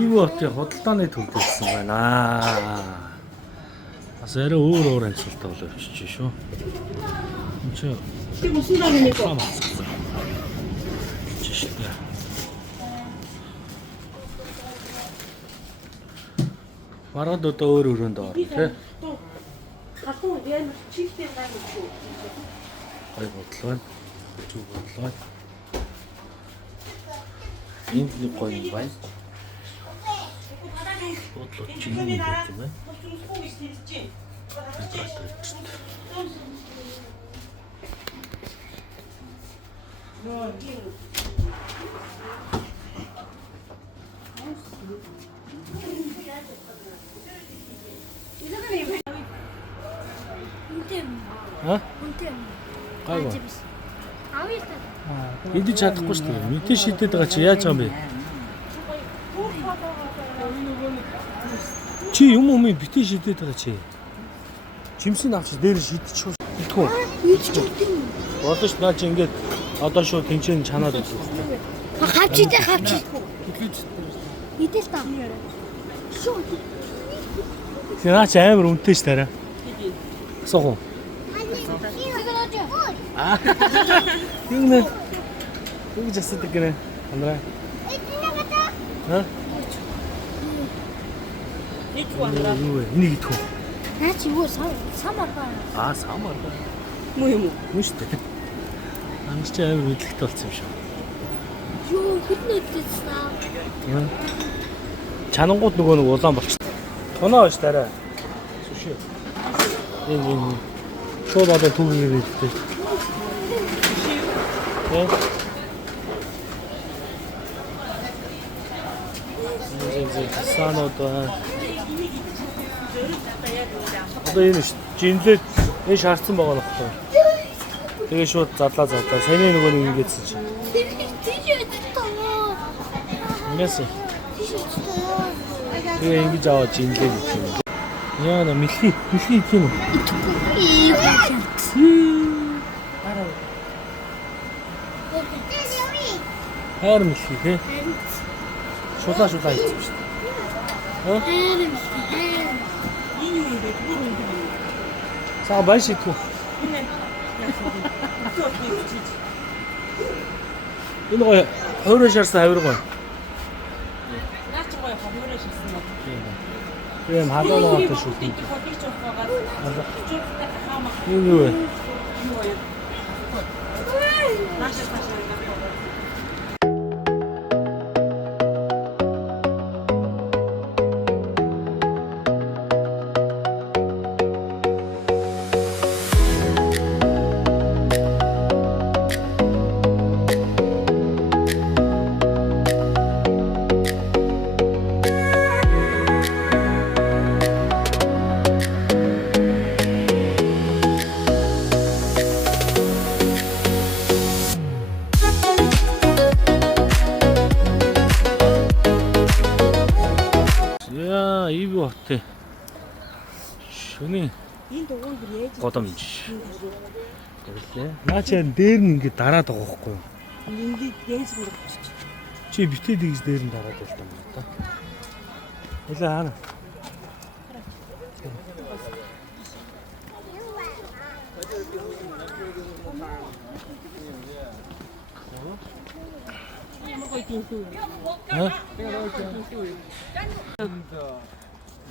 Ивотын худалдааны төвд ирсэн байна. Бас арай өөр амьсгалтай болов чи шүү. Энд чи 무슨 다음이니까? Маргад одоо өөр өрөөнд орно тий. 또 가끔 얘는 칙된 거 있고. Гой бодлоо байна. Зүг бодлоо. Энд нэг гой юм байна. Бодлоо чинь юм байна. Гайгүй. Идэж чадахгүй шүү дээ. Мэдээ шидэд байгаа чи яаж байгаа юм бэ? Чи юм битээ шидэд байгаа чи. Жимсийг авч дээр шидчихв. Идэх үү? Болно ш наа чи ингээд одоо шууд тэнцэн чанаад байна. Хавчи. Идэл та. Шуу. Наач амар үнэтэй ш тарай. Сохоо. Тэгнэ. Үгүй засдаг гэнэ. Андра. Энийг идэх үү? Наа чи юу самар ба. Самар. 뭐요? Мөн шүү дээ. Ангч амар мэдлэгтэй болсон юм шүү. Юу хитнэдсэн. Чанангууд нөгөө нэг улаан болчихсон. Тоноо ш тарай. Сүшээ. Ийм. Шууд одоо түүгээр хэлдэг. Санаад байна. Одоо энэ ш жинлээд энэ шаардсан байгаа нь багтаа. Тэгээ шууд задлаа. Саяны нөгөө нэг ингэсэн чинь. Яасан. Тэгээ ингэж аваад жинлээд гэх юм. Яа на мэлхий гэх юм уу? Хайр мэлхий тий. Шулаа хийчих шүү дээ. За баяр шийдвүү. Энэ гоё хойроо шарсан хавир гоё. 나중에 가보려 싶습니다. 그래 하다가 또 쇼핑. 이거 왜? Ивотын шөнийн годомж. Тэгэлээ. Наа чи дээр нь ингэ дараад байгаа байхгүй юу? 근데 내에서 그렇게 Чи битээ дэгс дээр нь дараад байна та. Хэлээ хаана.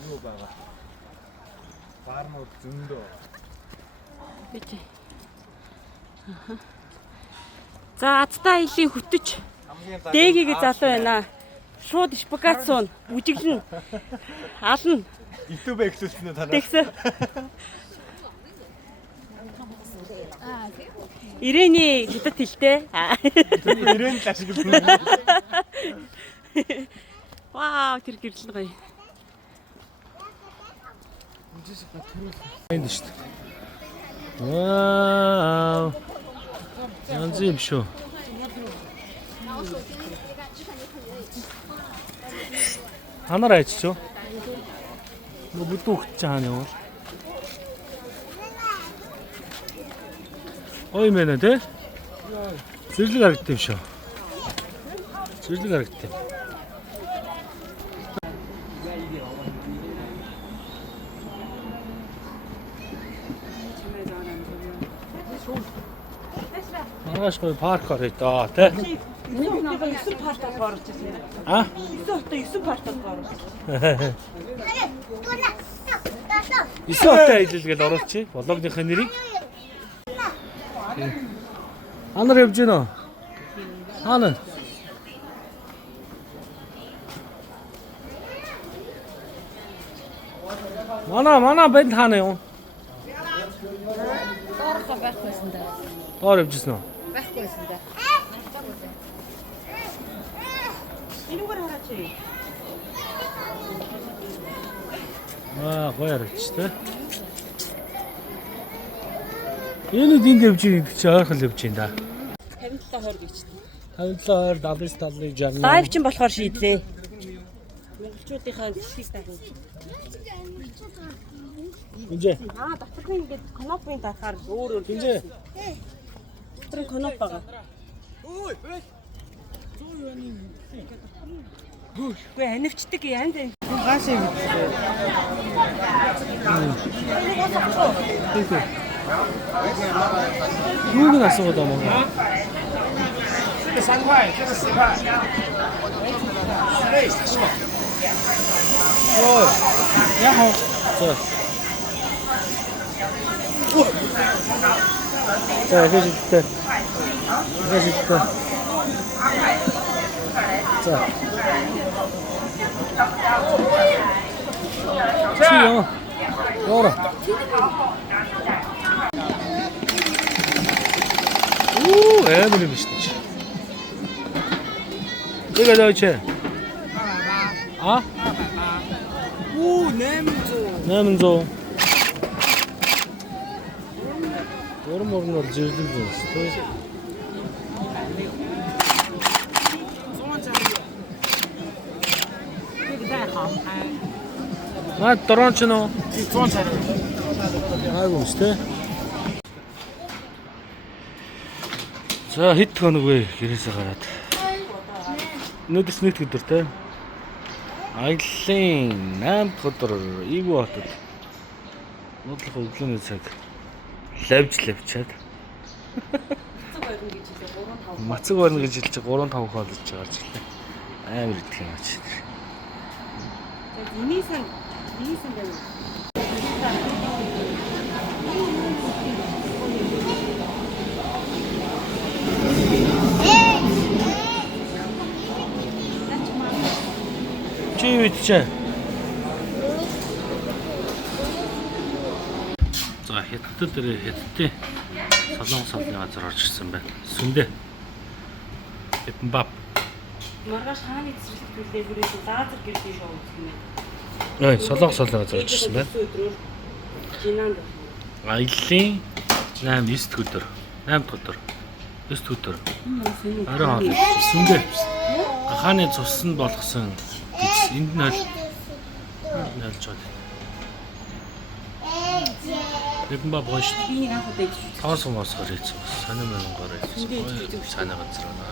юу байгаа. Фармууд зөндөө. 그치. За азтай илийн хөтөч дээгийг залуу байна. Шууд шпагат суун, үжиглэн. Ална. YouTube эхлүүлсэн үү танаа? Тэгсэн. Ирэний хятад хэлтэй. Ирээн л ашигласан. Вау, тэр гэрлэн гоё. Энд шүү дээ. Вау. Янз юм шүү. Ханаар айччоо. Нөгөө бүдүүхт чаана яваа. Ой мэнэ тэ? Зэрлэг харагдсан юм шүү. Зэрлэг харагдсан. Маргаашгүй парк орё доо тий. Нэг 9 партад гарч ирсэн. А? 9 партад гарч. Исотой хэлэлгээл оруулчих. Блогийнхаа нэрийг. Анар явж гинэ. Хаана? Мана банд хаана юу? Доорхоо байхгүйсэн да. Доор явж гисэн үү? Байхгүйсэн да. Энэгээр хараач. Гоё харагч тий. Энэ энд явж байгаа чи ойрхон явж байна да. 57 20 гэжтэй. 57 79 70 Лайв чинь болохоор шийдлээ. Монголчуудынхаа гişгийг дагуу. Гинжээ. Доторх нь ингээд конопын татахаар өөр. Гинжээ. Дотор нь коноп байгаа. Үгүй анивчдаг янз янз. Хаашаа юм. Юуг нь асуугаад байгаа юм бэ? 3块，这个10块。Ой. Яхаа. За. За, хэвчээ. Хэвчээ. За. Чиё. Ора. Эмэр биш ч. Тэгээд очие. А? 800. Урам орноор зэрлэг байсан тийм. Дрон ч нөө. Дрон царай. Айгуу шүү. За хэд хоног вэ гэрээсээ гараад. Өнөөдөрс нэг өдөр те. Аяллаа 8 өдөр Ивэ хотод. Модлох өглөөний цаг лавжчаад. Мацаг барна гэж хэлж 3-5 хоол ич гарч ирлээ. Амар идэх юм ач. Инээсэн байна. Чи үтчээ. За хятад дээр хятадын солонгосны газар орж ирсэн байна. Сүндэ. Бамбап. Маргааш хааны цэцэрлэг төлөө бүрээс лазер гэрдээ шоу үзэх юм байна. Ой, солонгосны газар орж ирсэн байна. Жинанд. Аяллаа 8-9 өдөр. 8 өдөр. 9 өдөр. Орой хоол. Сүндэ. Хааны цус нь болгосон. Энд нь нэлж байна. Бамбап гош. Би нэг анх удаа идэж үзсэн. Тоос мосгоор хийсэн. Санаа мөнгөөр хийсэн. Санаа газар байна.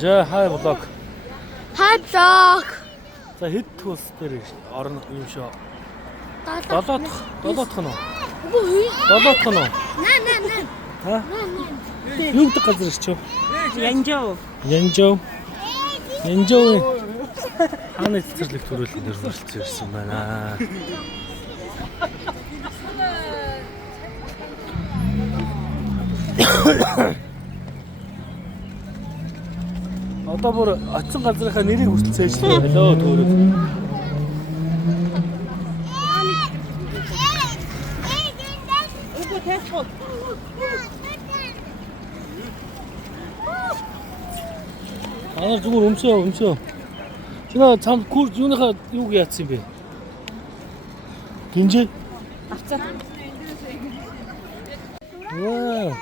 За хай блог. Хай блог. За хэд тулс дээр орно юм шүү. 7 дахь нь. Үгүй. 7 дахь нь. Наа. Ха? Юу гэдэг газар чи? Янжоо. Янжоо. Хааны цэцэрлэг төрүүлэн нэрвэрлсэн ирсэн байна. Одоо бүр очсон газрынхаа нэрийг хүртэл цээжлээ. Алло төөрөв. Үгүй тэсгол. Аа зүгээр өмсөө. Чиний цам курс юуныхаа юуг яатсан юм бэ? Гинжээ. Авцаа. Ваа.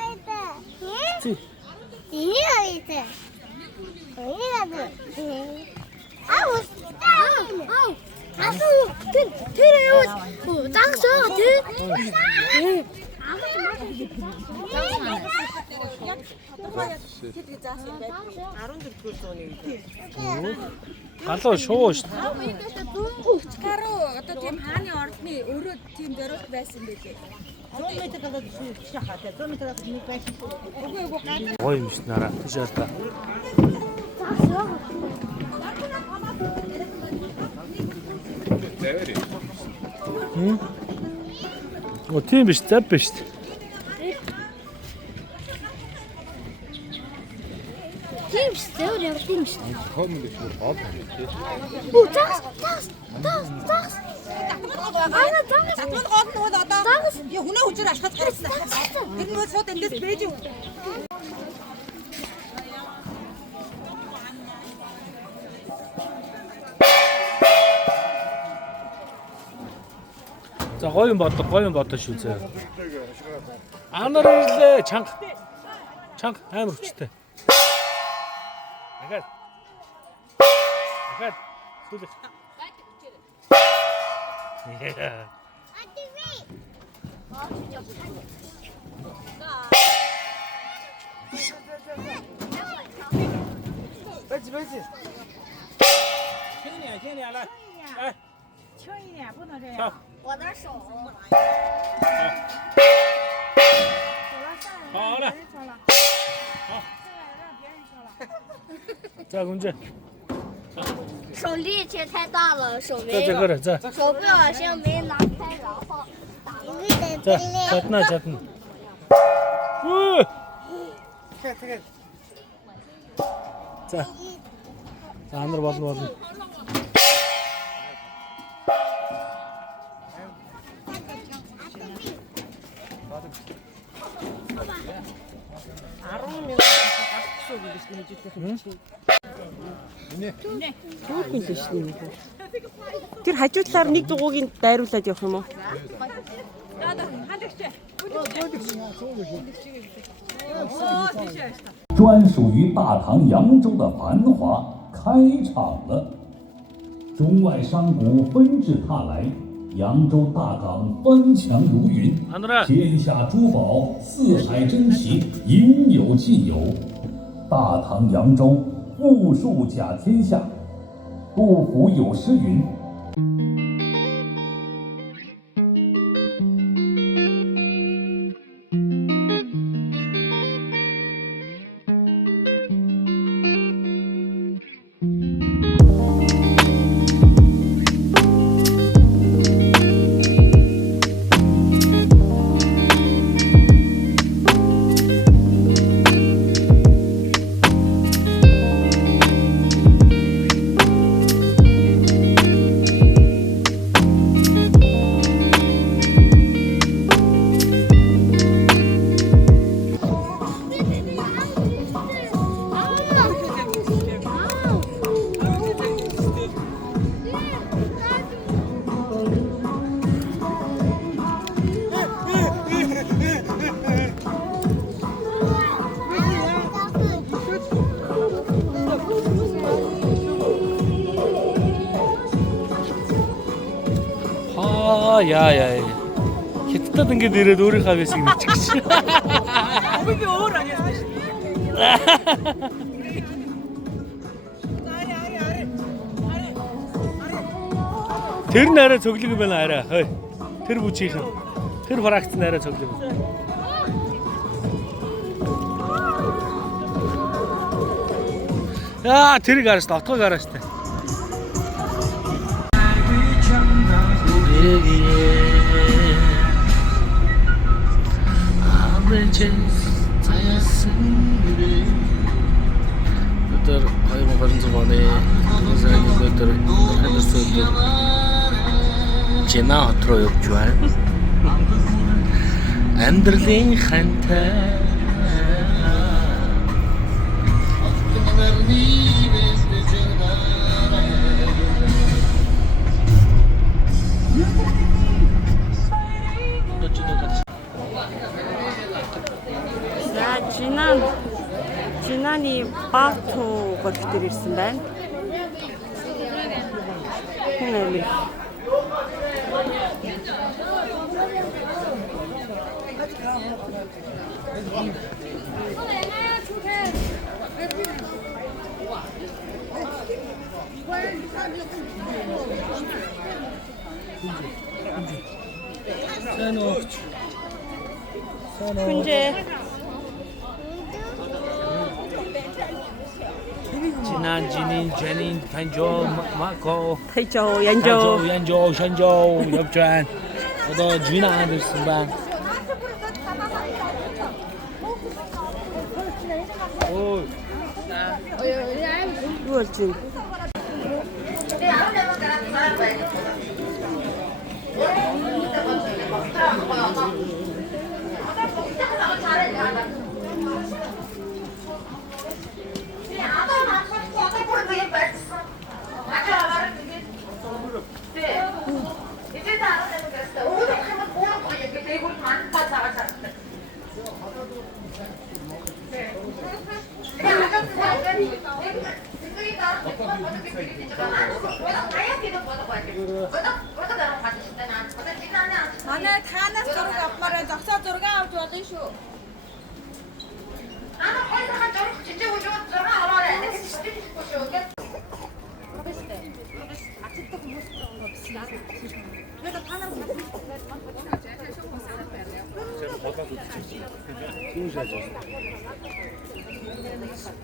Чи 이해하이세. 이해하세. 아우, 아우. 아우, 들어요. 땅서 들. Галуу шуу шүү. Каруу одоо тийм хааны ордны өөрөө тийм зориулт байсан байлээ. 100 м гадаад шахаад 100 м-аас нэг байсан. Үгүй гадаа. Гоё юм шүү нараа. Тийшээ. Оо тийм биш, зав биш. Тимш, зөөр тимш. Коммунист гол. Тас. Ана тас. Татвар гол нь бол одоо хүнээ хүчээр ашиглаж гарсан. Тэр нь шууд эндээс бэж юу? За гоё юм бодлоо шүү зөө. Анар ирлээ чанга. Чанга амар хүчтэй. Ахад. Сүлэх.我的手。好了。자, 문제. 手力气太大了，手没 자, 有， 그래. 자. 手不小心没拿开，然后打一点 자, 잣나. 우! 자. 자, 안으로 와서. Тэр хажуудлаар нэг дугуйг дайруулад явах юм уу? 专属于大唐扬州的繁华开场了。中外商贾纷至沓来，扬州大港翻墙如云，天下珠宝、四海珍奇应有尽有。大唐扬州富庶甲天下，杜甫有诗云。 야야. Хятадд ингээд ирээд өөрийнхөө авьяасыг нэчих гэж. Үгүй би өөр авьяас биш. Тэр нь арай цоглог юм байна арай. Хой. Тэр бүжийнхэн. Тэр фракц нь арай цоглог юм. Яа, тэрийг хараш та, отгойг хараш та. өдөр 2026 оны 9-ны өдөр хадсууд Жина хот руу явж байна. Амьдралын хантай За, Жина Зинаны Баатуу голf дээр ирсэн байна. Хүн амир. Сайн өгч. Хүнжээ. Jinan, Jinin, Jenin, Tanjo, Mako, Тайчоо, янжоо. Yanjo, Shanjo, Yopchan. Одоо Jina ирсэн байна. Ой. Юу болж байна? манай танаас зураг авмаараа зогсоо зураг авч болно шүү.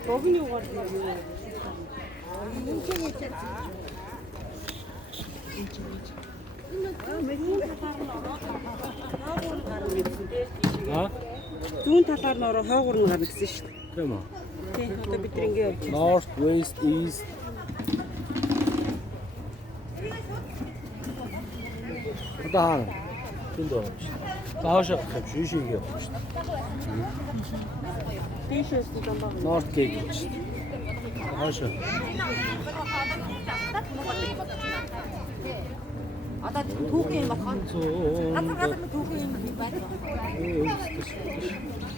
Богны угаар юу? Аа? Зүүн талаар нь ороо хойгуур нь гарна гэсэн шүү дээ. Тийм үү? Тийм. Одоо бид ингэ явж байна. North, West, East. Одоо хаана? Тэнд байна шүү. Таашаа гэх юм шиг явах шүү. Тийшээс нь зам. North Gate гэж шүү. Таашаа. Одоо түүхэн юм байна. Хатар түүхэн юм байна.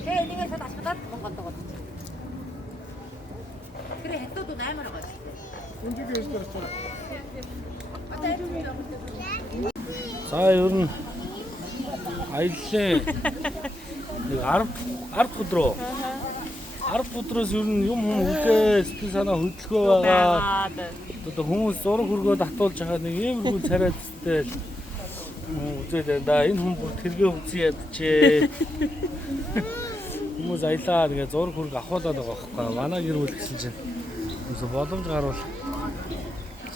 Тэгээ нэгээ сад ашиглаад Монголд байгаа. Тэр хэдүүд 8 байгаа шүү. За ер нь аяллаа нэг 10 өдрөө. 10 өдрөөс ер нь юм үлээ сэтгэл санаа хөдөлгөө байгаа. Одоо хүмүүс зураг хөргөө татуулж хахад нэг иймэрхүү царайцтай үзээд байна да. Энэ хүн бүр тэргээ үзье ядчээ. Хүмүүс аялаа тэгээ зураг хөрг авахулаад байгаа байхгүй. Манай гэр бүл гэсэн чинь хүмүүс боломж гарвал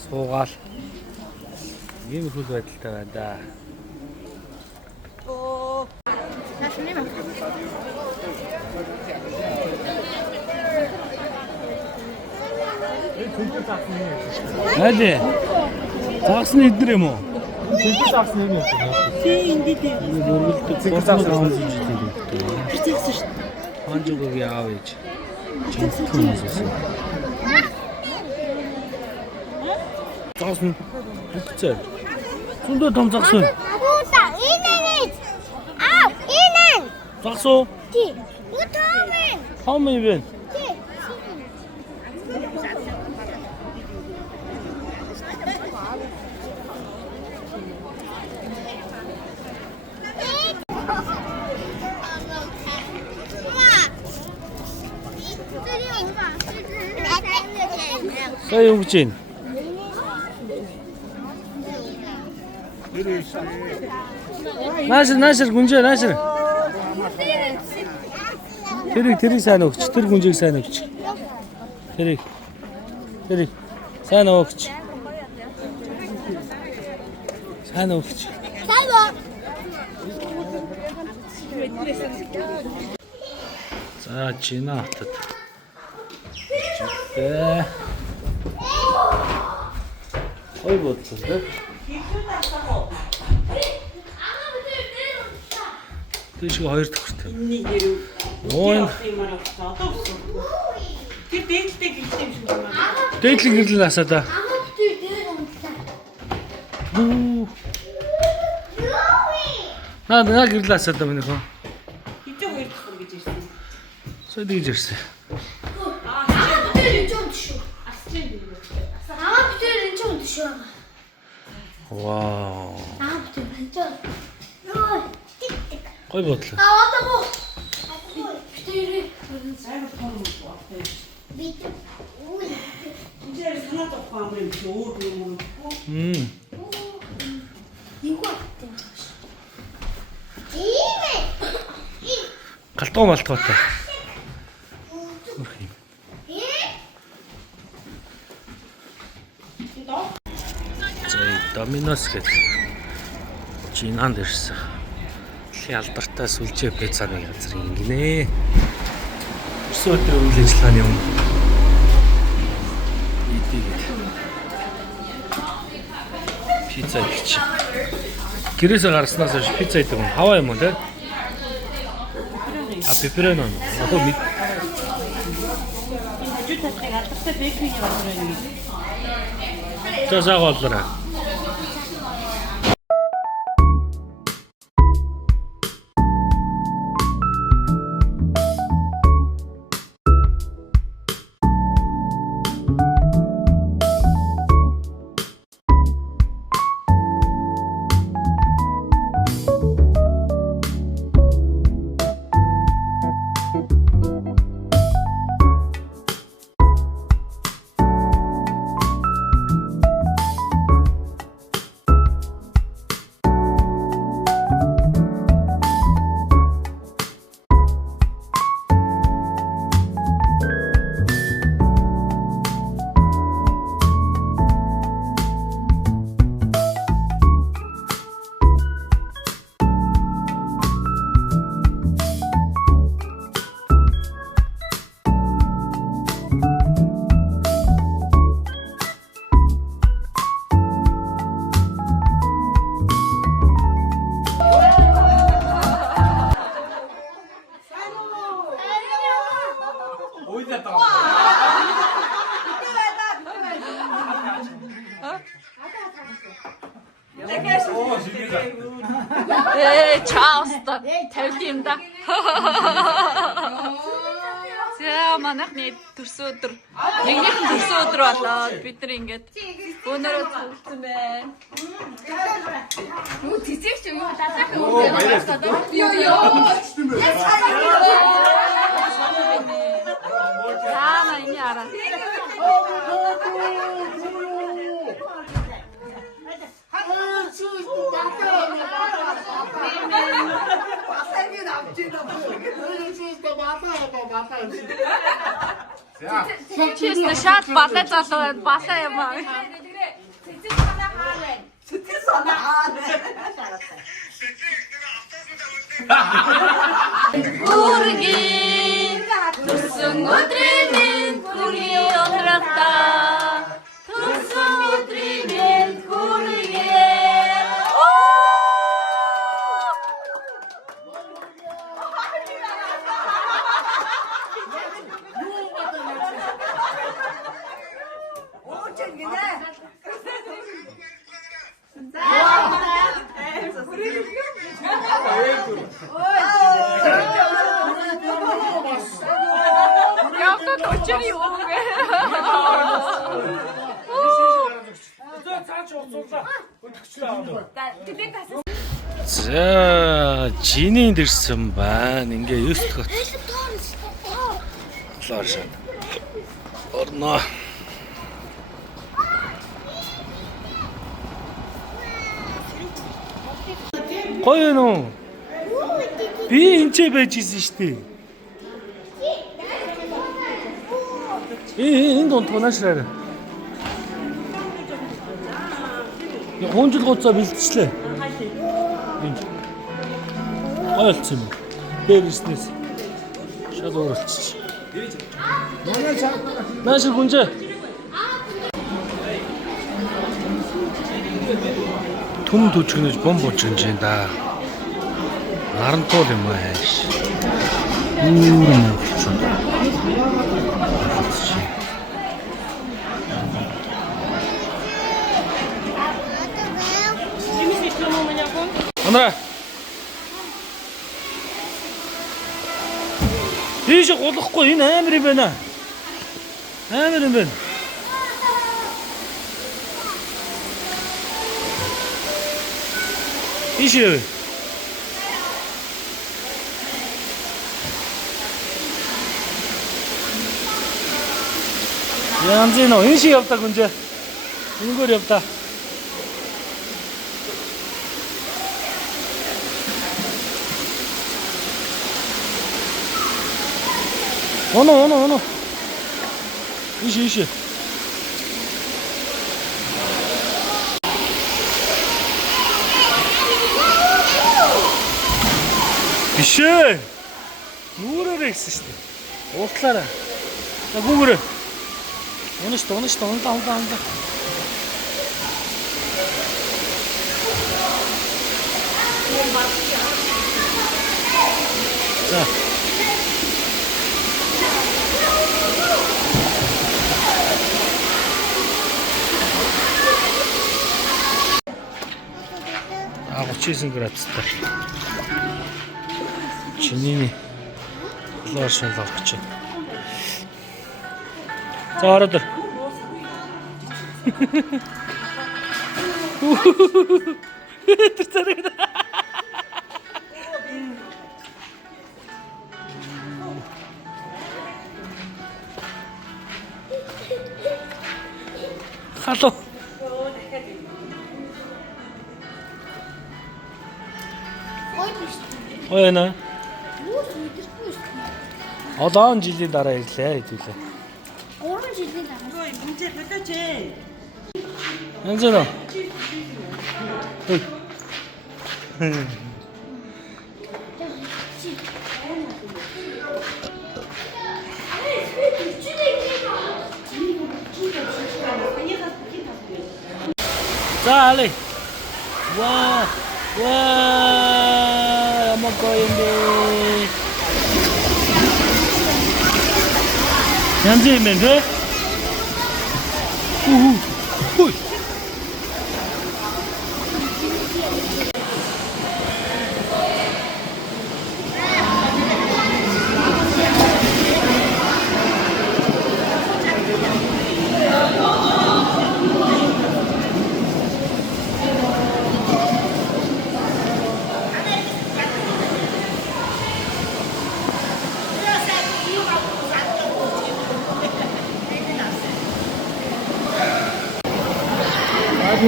суугаал. Иймэрхүү байдалтай байна да. Аль загсан эднэр юм уу? Цэнхэр загсан юм уу? Тийм энд дээ. Мөргөлдөг цэнхэр загсан юм шиг тийм. Хичээсэн шүү. Ханжууг яав ээж. Цэнхэр. Загсан. Үтцээ. Зөндөө том загсан. Абуута инэн. Аа, инэн. Загсуу. Тий. Утомэн. Том юм бэ? Тий. Сая юу гэж байна? Наашир гүнжээ наашир. Тэрийг сайн өгч. Тэр гүнжээг сайн өгч. Тэрийг сайн өгч. Сайн өгч. За Жина хотод. Жигтэй. Ой бодлоо дээ. Тийшээ хоёр дахь хүртэл. Ой. Тэр дээдтэй гэлтэй юм шиг байна. Дээдлэг гэрлэн асаа да. Наа гэрлэн асаа да минийхөө. Хитэ хоёр дахь гэж ирсэн. Сойд гэж ирсэн. бүтээр энэ ч өдөшөө. Вау. Бүтээр энэ ч. Йоо, тик. Гой бодлоо. Аваагүй. Бүтээр сайн том уу? бит. Үй. Энд санаад авах юм чи өөр юм уу? Юу вэ? Иймээ. Галтгоо малтгоотой. За Доминос гэдэг Чинанд ирсэн. Дэлхийн алдартай сүлжээ пиццаны газар ингэнэ. Өсвөр өдрийн үйл ажиллагааны өмнө идэгээд пицца идэж. Гэрээсээ гарснаас хойш пицца идэг юм. Хаваа юм уу те? Пепперони. Одоо мэд. Хажуу талхыг алдартай бэкрийн газар байна. За саагаалаа. Чаоста тавьд юм да. За манайхны төрсөн өдөр нэгнийхэн төрсөн өдөр болоод бид нар ингээд өнөөрөө цугласан байна. Юу цэцэг ч юм уу дадаах юм уу? Йоо. Яна энэ араа. Честно, шат балет залуу балет юм аа. Цэцэг санаа хаа вэ? Цэцэг санаа хаа вэ? Үргийн төрсөн өдрийн хүрээ өндрахтаа төрсөн өдрийн хүрээ За жиний дэрсэн байна. Ингээ 9 дахь лаашаа. Орно. Гоё нөө. Би энчээ байж исэн шүү дээ. Энэ донд тунаашраа. Я хонжил гоцоо бэлтчлээ. Ойлцсон юм. Дээрснээс шал ууралчих. Нааш гүнжээ. Түн төчгнөж бом бочгонж энэ да. Нарантуул юм ааш. Андра. Тийш голохгүй энэ амар юм байна. Амар юм байна. Ишээ. янзын энэ шиг явдаг үнжээ. Энгөр явдаа. Оно. Ишээ. Бишээ. Нүрээрээ гэсэн шүү дээ. Уутлаараа. За гүгээрээ. Унаа. За. А 39 градустай. Чиний лоор шалгах гэж. За ороод. Тэр царай. Халуу. Ой нэ. Олон жилийн дараа ирлээ хэдүүлээ. 3 жилийн дараа. 문제 갖다줘. Янзаа. 자, 알리. 와. 한번 꺼인데. 얀지면 돼? 후이.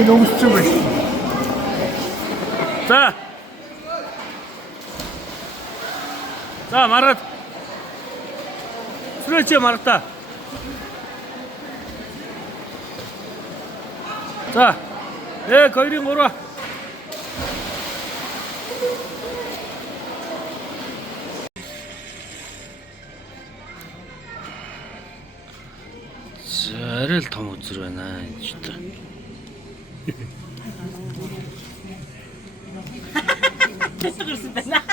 너무 수줍어. 자, 말았. 스트레치 말았다. 자, 거이리 몰아. 저를 더 못 들어나 진짜. 그랬으면 되나?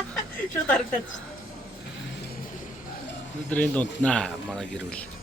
쇼 다르다. Өдөр энд унтнаа манай гэр бүл.